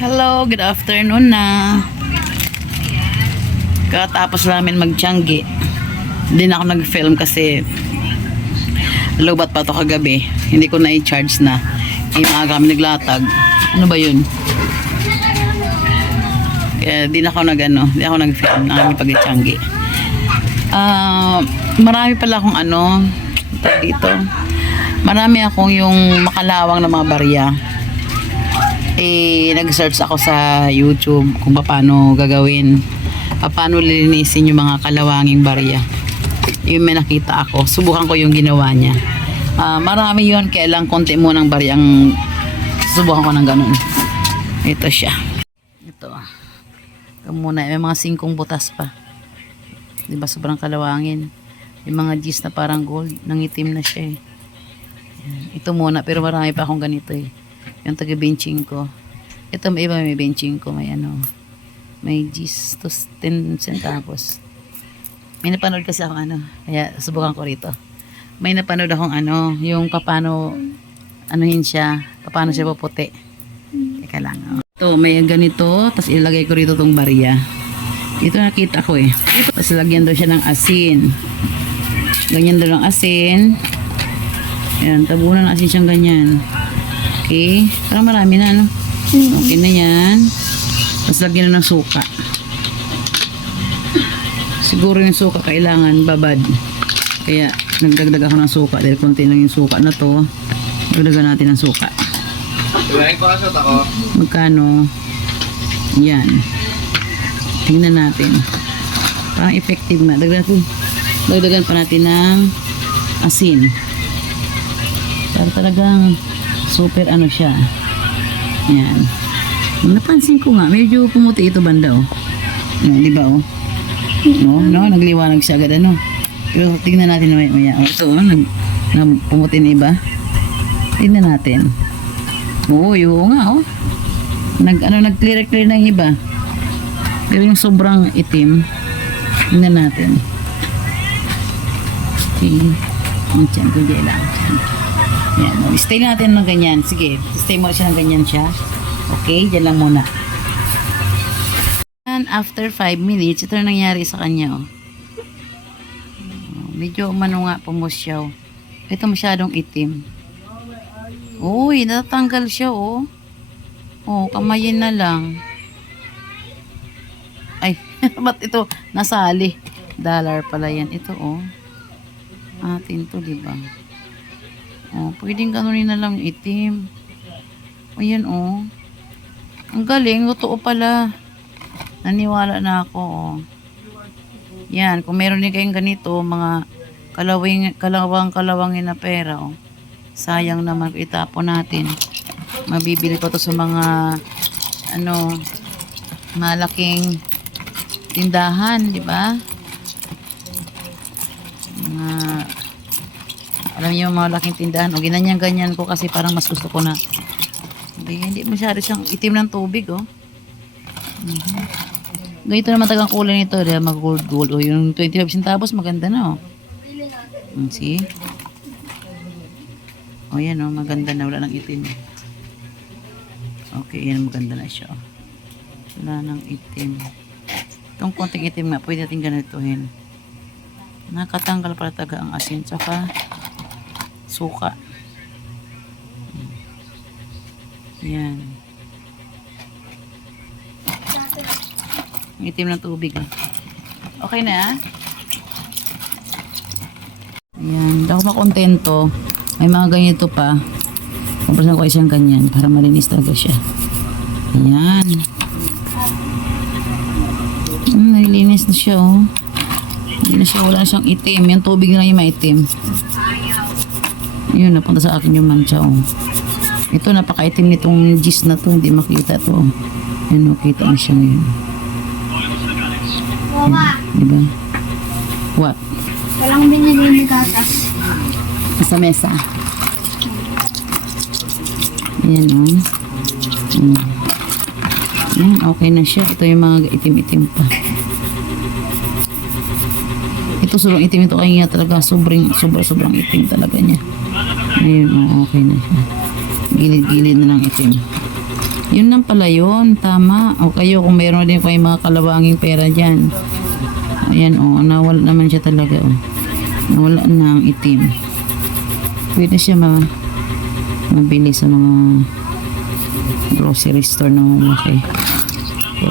Hello, good afternoon na. Katapos namin mag-Tiangge. Hindi na ako nag-film kasi lobat pa to kagabi. Hindi ko na-i-charge na. Maaga kami naglatag. Ano ba yun? Kaya di na ako di ako nag-film na kami pag-Tiangge. Marami pala akong dito. Marami akong yung makalawang na mga barya. Nag-search ako sa YouTube kung paano gagawin, paano lilinisin yung mga kalawanging barya. Yung may nakita ako, subukan ko yung ginawa niya. Marami yun, kaya lang konti mo ng baryang subukan ko ng ganun. Ito siya. Ito. Ito muna, may mga 5 butas pa. Diba sobrang kalawangin. Yung mga gis na parang gold, nangitim na siya eh. Ito muna, pero marami pa akong ganito eh. Yung taga-benching ko. Ito may iba, may benching ko. May gis to 10 centavos. May napanood kasi ako kaya subukan ko rito. May napanood akong yung paano anuhin siya, paano siya puputi. Teka lang. Ito, may ganito, tapos ilagay ko rito tong barya. Ito nakita ko eh. Tapos lagyan daw siya ng asin. Ganyan daw ng asin. Ayan, tabunan ng asin siyang ganyan. Okay, parang marami na Okay na yan. Tapos lagyan na ng suka. Siguro yung suka kailangan babad. Kaya nagdagdag ako ng suka dahil konti lang yung suka na to. Dagdagan natin ng suka. Magkano? Yan. Tingnan natin. Parang effective na. Dagdagan pa natin ng asin. Para talagang super siya. Yan. Napansin ko nga, medyo pumuti ito banda di ba No, nagliwanag siya agad Pero tingnan natin maya. Ito pumuti na iba. Tingnan natin. Yung nga nag-clear na yung iba. Pero yung sobrang itim, tingnan natin. Okay. Ang tiyan ko lang. Yan, stay natin ng ganyan. Sige, stay mo siya ng ganyan siya. Okay, dyan lang muna. And after 5 minutes, ito na nangyari sa kanya. Medyo nga pumusyaw. Ito masyadong itim. Uy, natatanggal siya kamayin na lang. Ay, ba't ito nasali? Dollar pala yan. Ito atin to, diba? Pwedeng ganunin na lang itim. Ayan ang galing, totoo pala. Naniwala na ako Yan, kung meron din kayong ganito, mga kalawangin na pera sayang naman itapon natin. Mabibili ko to sa mga malaking tindahan, di ba? Alam niyo mga malaking tindahan ganyan ko kasi parang mas gusto ko na hindi masyado siyang itim ng tubig Ganito naman tagang kulay nito mag gold yung 25 centavos maganda na see yan maganda na wala nang itim okay yan maganda na siya wala nang itim itong konting itim nga pwede natin ganituhin nakatanggal pala taga ang asin saka suka. Yan. Itim ng tubig. Okay na Yan. Hindi ako makontento. May mga ganito pa. Pampasan ko isang ganyan para malinis talaga siya. Yan. Nalilinis na siya Hindi na siya, wala na siyang itim. Yung tubig na yung maitim. Yun, napunta sa akin yung mancha Ito, napakaitim nitong gis na to. Hindi makita to Yan, makita mo siya ngayon. Diba? What? Walang binigay ni gatas. Sa mesa. Yan Yan, okay na siya. Ito yung mga itim-itim pa. Ito, sobrang itim ito. Kaya talaga, sobrang itim talaga niya. Ayun, okay na siya. Gilid-gilid na lang itim. Yun lang pala yun. Tama. O kayo, kung meron din kayong mga kalawanging pera dyan. Ayan, o. Nawala naman siya talaga, o. Nawala na ang itim. Pwede siya mabili sa mga grocery store na malaki.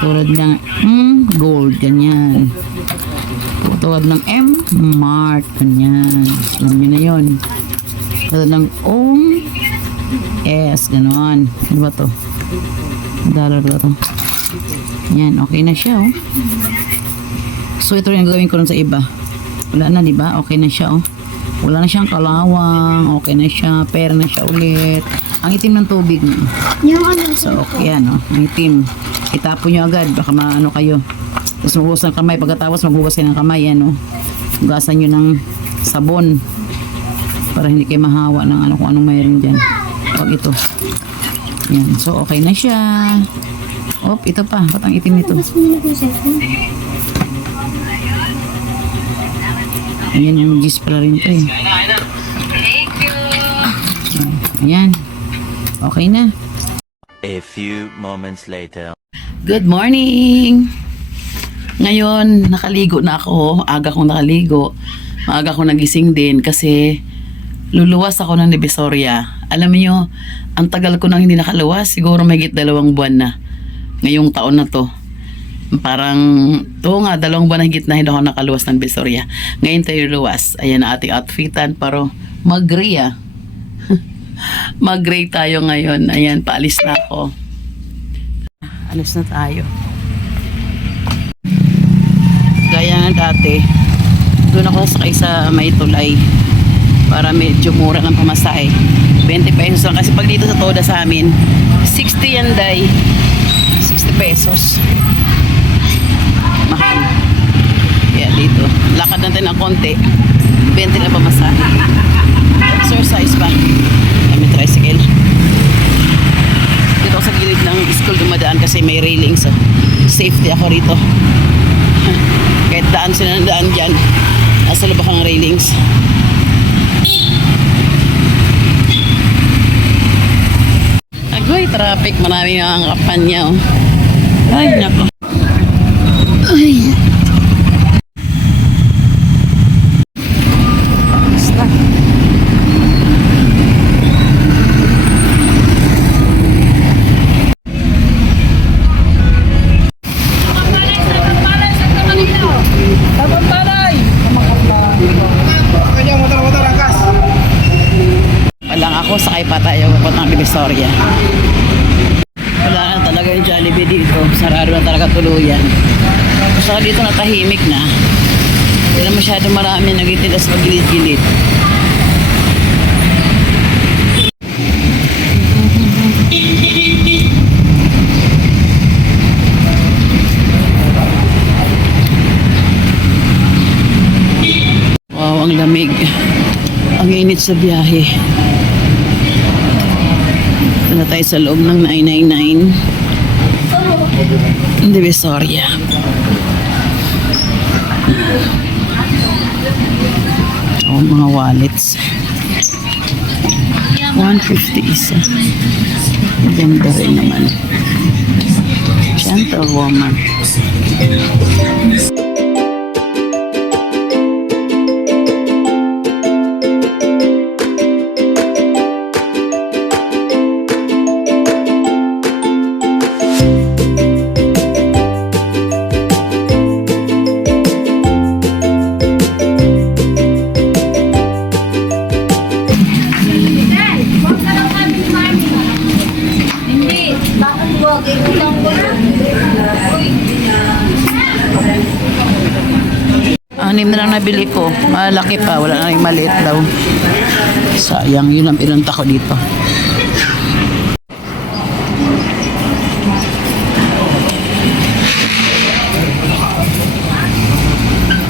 Tulad ng gold, ganyan. Tulad ng M-Mart, ganyan. Alam niyo na yun. Tulad ng S, gano'n. Ano ba to? Dollar ba to? Yan, okay na siya, oh. So, ito rin ang gagawin ko rin sa iba. Wala na, diba? Okay na siya, oh. Wala na siyang kalawang. Okay na siya. Pera na siya ulit. Ang itim ng tubig niya. Yung ano, So, okay yan, oh. Ang itim. Itapo nyo agad. Baka maano kayo. Tapos maghugas ng kamay. Pagkatapos maghugas kayo ng kamay, yan, oh. Hugasan nyo ng sabon. Para hindi kayo mahawa ng ano kung anong mayroon dyan. Huwag ito. Yan. So, okay na siya. Op, ito pa. Ba't ang itim nito? mas mo na yung cellphone. Ayan, yung gis pala rin ito, eh. Ayan. Okay na. A few moments later. Good morning! Ngayon, nakaligo na ako. Aga kong nakaligo. Maaga akong nagising din kasi luluwas ako ng Divisoria. Alam niyo, ang tagal ko nang hindi nakaluwas. Siguro mahigit 2 buwan na. Ngayong taon na to. Parang, nga, 2 buwan na higit na hindi ako nakaluwas ng Divisoria. Ngayon tayo luwas. Ayan ang ating outfitan. Pero mag-gray, ah. Mag-gray tayo ngayon. Ayan, paalis na ako. Alis na tayo. Gaya ng dati, doon ako sakay sa may tulay para medyo mura ng pamasahe. 20 pesos lang. Kasi pag dito sa Toda sa amin, 60 yan, day. 60 pesos. Mahal. Kaya dito, lakad natin ng konti. 20 na pamasahe. Exercise pa. Kami tricycle. Dito ako sa gilid ng school dumadaan kasi may railings. So safety ako rito. Kahit daan sila ng daan dyan, nasa lubak ang railings. Agoy, traffic. Marami ang kampanya, oh. Ay, nako. Ay. Basta. Walang ako, sakay pa tayo papuntang Divisoria. Wala na talaga yung Jollibee dito. Sarado na talaga tuluyan. Saka dito natahimik na. Hindi na masyado marami nagtitinda sa gilid-gilid. Wow, ang lamig. Ang init sa biyahe. Ito na tayo sa loob ng 999 Divisoria. Oh, mga wallets. 150 isa. Ganda rin naman. Gentlewoman. Anim na lang nabili ko. Malaki pa. Wala na yung maliit daw. Sayang. Yun ang pinunta ko dito.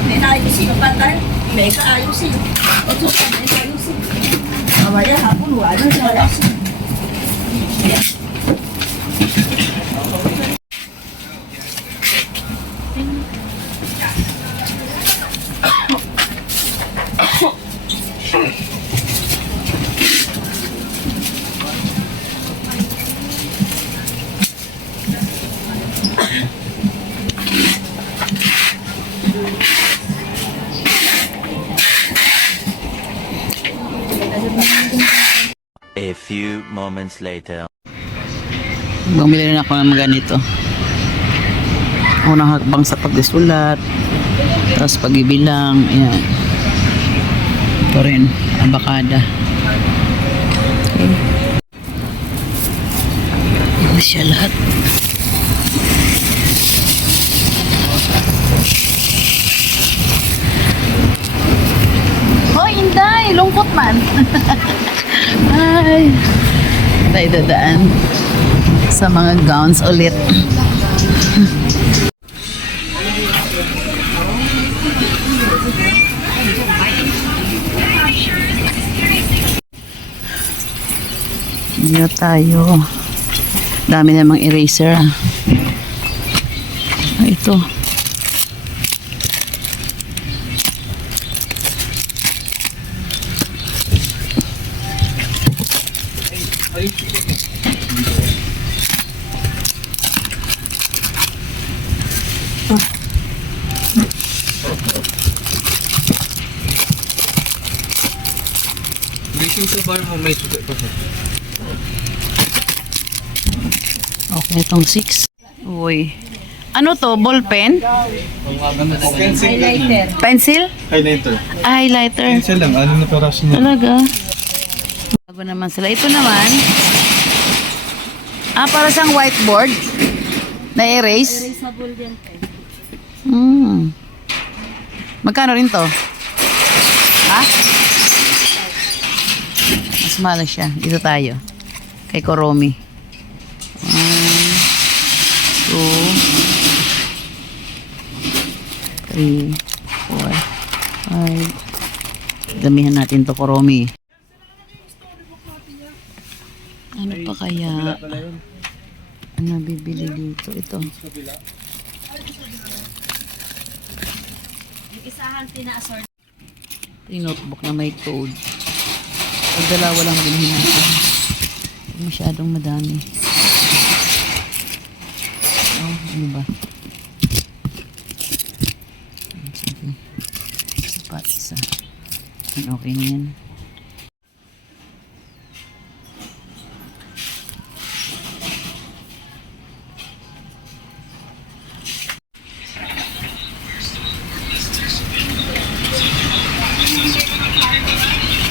May naayusin pa tayo. May kaayusin. O ito sa may kaayusin. Mamaya hapon wala na siya ayusin. moments later. Bumili rin ako ng mga ganito. Unang hakbang sa pagsusulat. Tapos pag-ibilang. Ayan. Ito rin. Abakada. Okay. Ito siya lahat. Hoy, Inday! Lungkot man! Ay! Tayo dadaan sa mga gowns ulit. Dito tayo. Dami namang eraser. Ito. Okay, itong 6. Uy. Ano to? Ball pen? Pencil? Highlighter. Highlighter. Isa lang, ano na para siya. Talaga? Bago naman sila. Ito naman. Para siyang whiteboard. Na-erase. Erasable din po. Magkano rin to? Ha? Mas mahal siya. Dito tayo. Kay Koromi. 1, 2, 3, 4, 5. Damihan natin to, Koromi. Ano pa kaya? Ano bibili dito? Ito. Isahan tina-assort. Yung notebook na may code. Pag dalawa lang bilhin natin. Huwag masyadong madami. Oh, ano ba? Sige. Sapat isa. Okay na yan.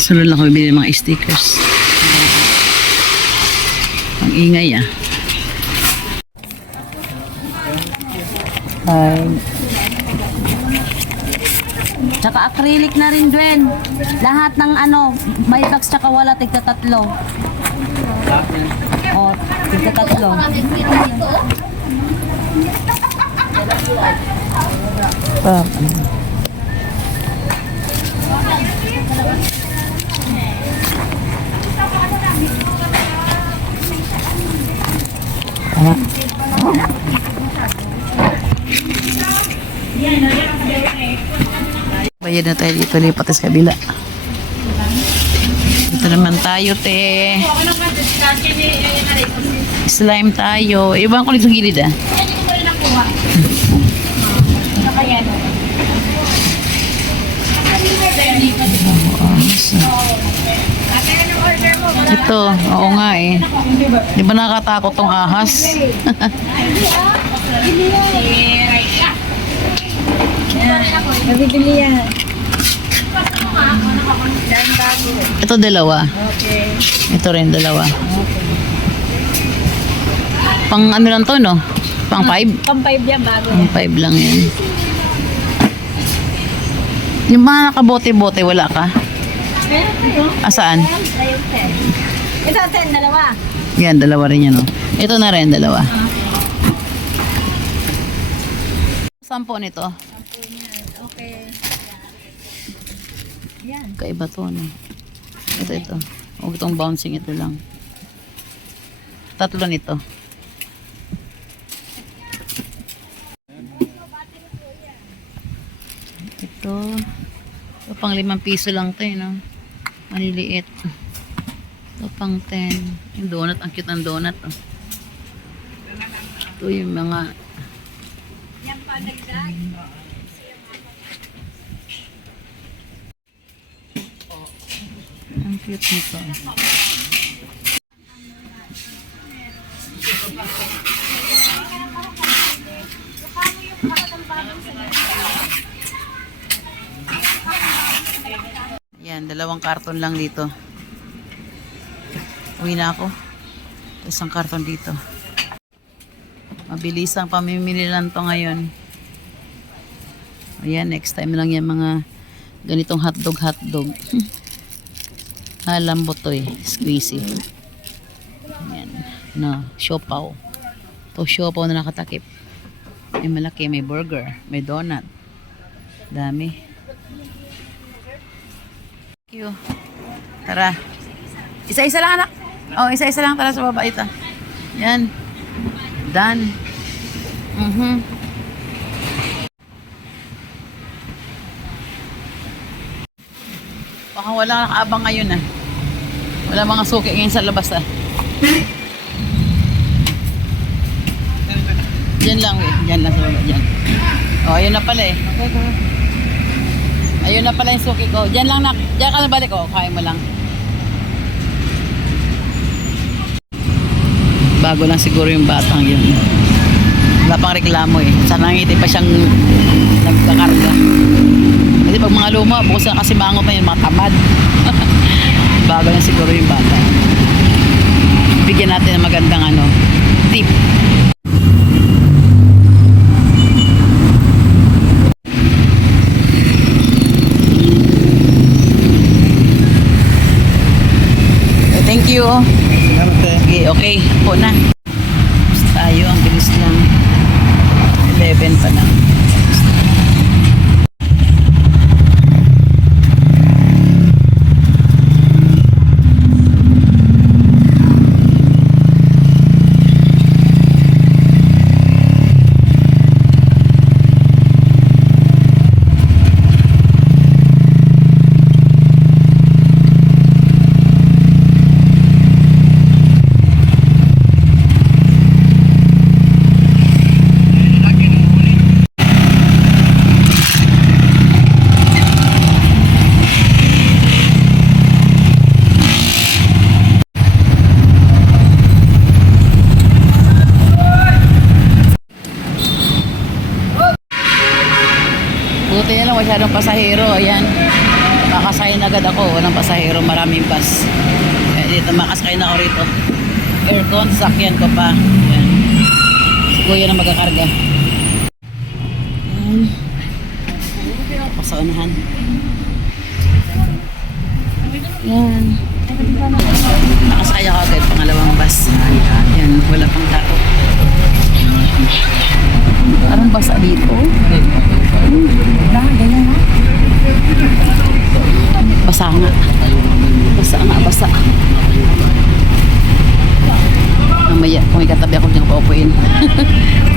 Sunod lang ako bibili ng mga stickers. Ang ingay ah. Tsaka acrylic na rin, Gwen. Lahat ng may box tsaka wala, tigta 3. O, tigta 3. Bayad na tayo dito, lipat sa kabila. Dito naman tayo, te. Slime tayo. Iwan ko dito sa gilid ah. Ito, oo nga eh. Di ba nakatakot tong ahas? Nabibili yan. Ito dalawa. Ito rin dalawa. Pang ano lang to, no? Pang 5? Pang 5 yan, bago. Pang 5 lang yan. Yung mga nakabote-bote, wala ka? Asaan? Ito, 10, dalawa. Yan, dalawa rin yan, no? Ito na rin, dalawa. Sampo nito. Okay. Yan. Kaiba to, no? Ito. Huwag itong bouncing, ito lang. 3 nito. Ito pang 5 piso lang to, no? Maliliit. Ito pang 10. Yung donut, ang cute ng donut, oh. Ito yung mga ang cute nito. Ayan, 2 karton lang dito. Uwi na ako. Isang karton dito. Mabilis ang pamimili lang to ngayon. Ayan, next time lang yan mga ganitong hotdog. Lambot to eh. Squeezy. Ayan. No, siopaw. To siopaw na nakatakip. May malaki, may burger, may donut. Dami. Thank you. Tara. Isa-isa lang anak. Oh, isa-isa lang. Tara sa baba ito. Yan. Done. Baka wala nakaabang ngayon ah. Wala mga suki ngayon sa labas ah. Diyan lang eh. Diyan lang sa baba. Diyan. Oh, ayun na pala eh. Ayun na pala yung suki ko. Diyan lang nak. Diyan ka na balik ko. Kain mo lang. Bago lang siguro yung batang yun. Wala pang reklamo eh. Sana ngiti pa siyang nagkakarga. Kasi pag mga luma, bukas na kasi mangot na yun, mga tamad. Bago lang siguro yung bata. Bigyan natin ng magandang tip. Thank you. Okay, okay. Po na. Basta tayo, ang bilis lang. 11 pa lang. Buti na lang masyadong pasahero. Ayan. Makasakay na agad ako. Walang pasahero. Maraming bus. Kaya dito makasakay na ako rito. Aircon. Sakyan ko pa. Ayan. Si Kuya na magkakarga. Ayan. Pasaunahan. Ayan. Nakasakay ako agad. Pangalawang bus. Ayan. Wala pang tao. Parang basa dito. Basa nga. Basa. Mamaya, kung may katabi ako dyan paupuin.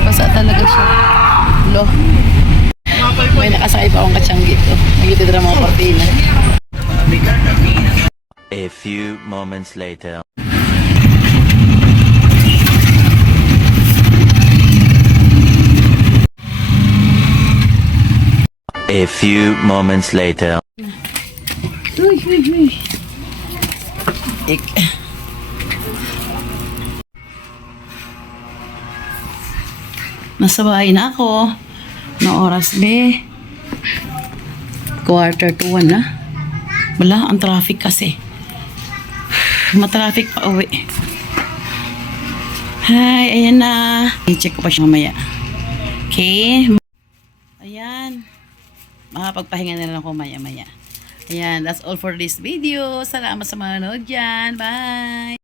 Basa talaga siya. Lo. May nakasakay pa akong katsanggi to. Nagito dito mga kortina. A few moments later. A few moments later. Nasa bahay na ako. No oras be. 1:45 na. Wala, ang traffic kasi. Matraffic pa uwi. Hi, ayan na. I-check ko pa siya mamaya. Okay. Ayan. Makapagpahinga na lang ako maya-maya. Ayan, that's all for this video. Salamat sa mga nanood dyan. Bye!